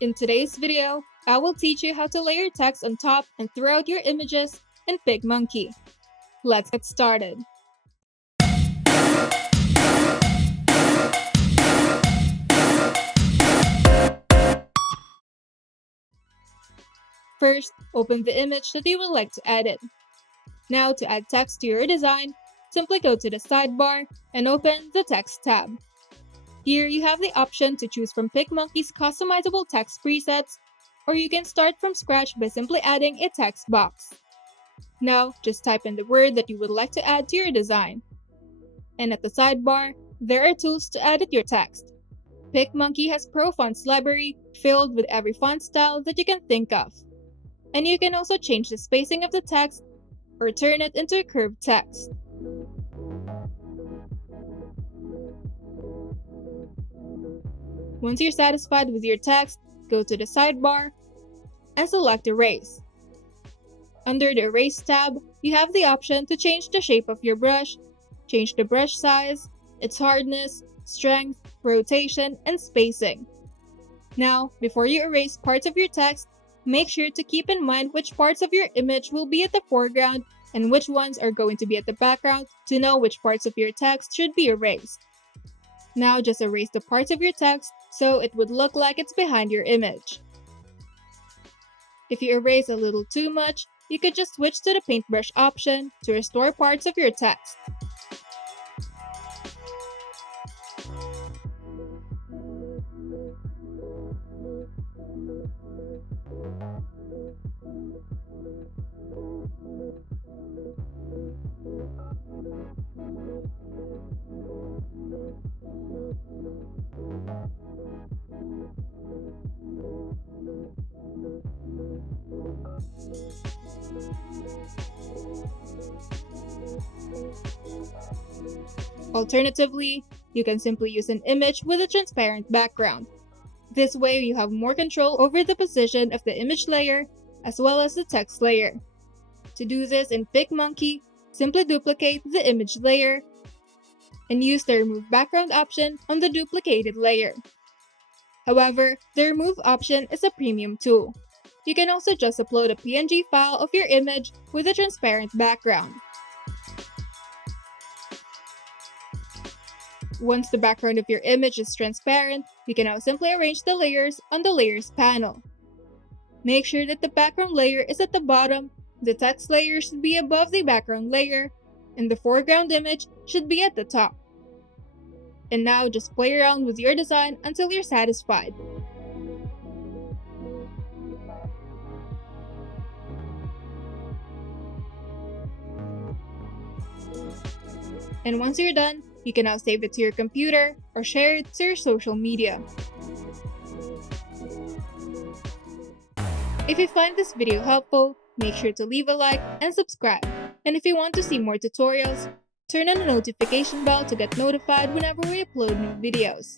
In today's video, I will teach you how to layer text on top and throughout your images in PicMonkey. Let's get started. First, open the image that you would like to edit. Now, to add text to your design, simply go to the sidebar and open the Text tab. Here, you have the option to choose from PicMonkey's customizable text presets, or you can start from scratch by simply adding a text box. Now, just type in the word that you would like to add to your design. And at the sidebar, there are tools to edit your text. PicMonkey has Pro Fonts library filled with every font style that you can think of. And you can also change the spacing of the text or turn it into a curved text. Once you're satisfied with your text, go to the sidebar and select Erase. Under the Erase tab, you have the option to change the shape of your brush, change the brush size, its hardness, strength, rotation, and spacing. Now, before you erase parts of your text, make sure to keep in mind which parts of your image will be at the foreground and which ones are going to be at the background to know which parts of your text should be erased. Now just erase the parts of your text so it would look like it's behind your image. If you erase a little too much, you could just switch to the paintbrush option to restore parts of your text. Alternatively, you can simply use an image with a transparent background. This way you have more control over the position of the image layer as well as the text layer. To do this in PicMonkey, simply duplicate the image layer and use the Remove Background option on the duplicated layer. However, the Remove option is a premium tool. You can also just upload a PNG file of your image with a transparent background. Once the background of your image is transparent, you can now simply arrange the layers on the Layers panel. Make sure that the background layer is at the bottom, the text layer should be above the background layer, and the foreground image should be at the top. And now just play around with your design until you're satisfied. And once you're done, you can now save it to your computer or share it to your social media. If you find this video helpful, make sure to leave a like and subscribe. And if you want to see more tutorials, turn on the notification bell to get notified whenever we upload new videos.